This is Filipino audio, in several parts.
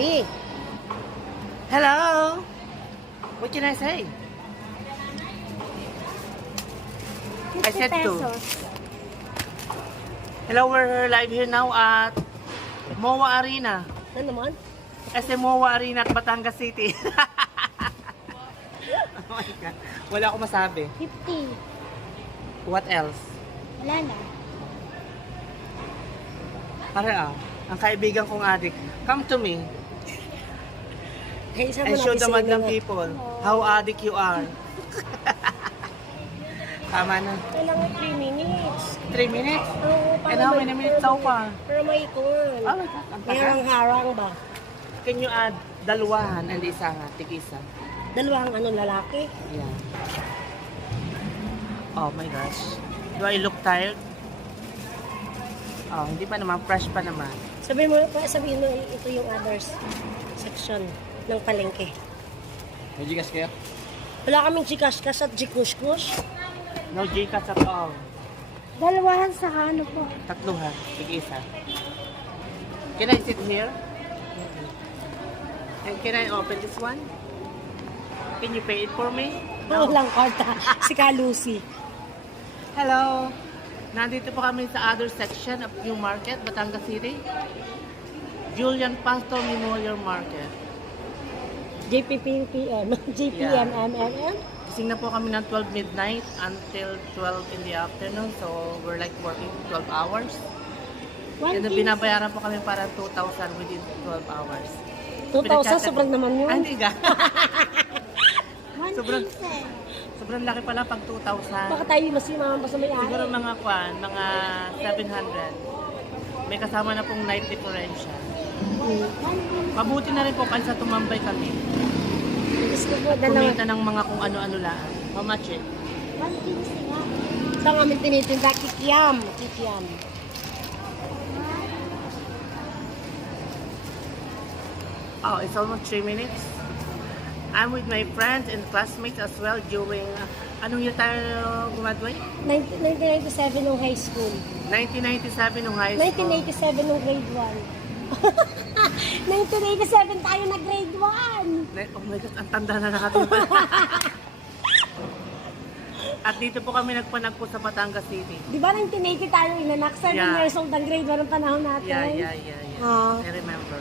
Hey. Hello. What can I say? I said to. Hello, we're live here now at MOA Arena. Ano naman? MOA Arena at Batangas City. Oh my God. Wala akong masabi. 50. What else? Wala na. Para ang kaibigan kong adik. Come to me Hey, and show the madlang people how addict you are. Tama na. Kailangan 3 minutes. 3 minutes? Oo, And how many minutes so far? Para may ikon. Oh my God, ang May tagal. harang-harang ba? Can you add dalawahan and isa nga, tig-isa? Dalawang lalaki. Yeah. Oh my gosh. Do I look tired? Oh, hindi pa naman. Fresh pa naman. Sabihin mo ito yung others section ng palengke. May Gcash kayo? Wala kaming Gcash at Gkush-kush. No Gcash at all. Dalawahan sa ano po. Tatluhan. Tig-isa. Can I sit here? And can I open this one? Can you pay it for me? Walang karta. Si Kalusi. Hello! Nandito po kami sa other section of New Market, Batangas City. Julian Pastor Memorial Market. JPPM. JPMMMM. Gising na po kami ng 12 midnight until 12 in the afternoon. So, we're like working 12 hours. And then binabayaran po kami para 2,000 within 12 hours. 2,000, sobrang naman yun. Ah, hindi ka. Sobrang- 1,000. Sobrang laki pala pag 2,000. Baka tayo masimahan pa sa may-ari. Siguro mga mga 700. May kasama na pong night differential. Mabuti na rin po kasi sa tumambay kami. Diyos ko po, Kumita ng mga kung ano-ano lang. How much eh? 1,000 nga. Saan kami tinitinda? Kikiam. Kikiam. Oh, it's almost 3 minutes. I'm with my friends and classmates as well during, anong year tayo graduate? 1997 nung high school. 1997 nung high school. 1987 nung grade 1. 1987 tayo na grade 1. Oh my God, ang tanda na natin pala. At dito po kami nagpanagpo sa Batangas City. Di ba 1980 tayo inanak? 7 Yeah. years old ang grade 1 ng panahon natin. Yeah. Ah. I remember.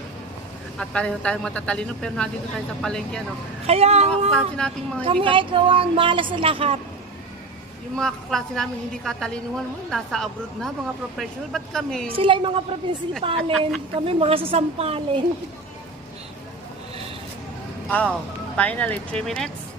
At pareho tayong matatalino pero nandito tayo sa palengke, ano? Kaya Yung mga nga, klase nating mga kami hindi ay kawan, malas sa lahat. yung mga klase namin hindi katalinuhan mo, nasa abroad na, mga professional. Ba't kami? Sila yung mga propinsipalin, kami mga sasampalin. Oh, finally, 3 minutes.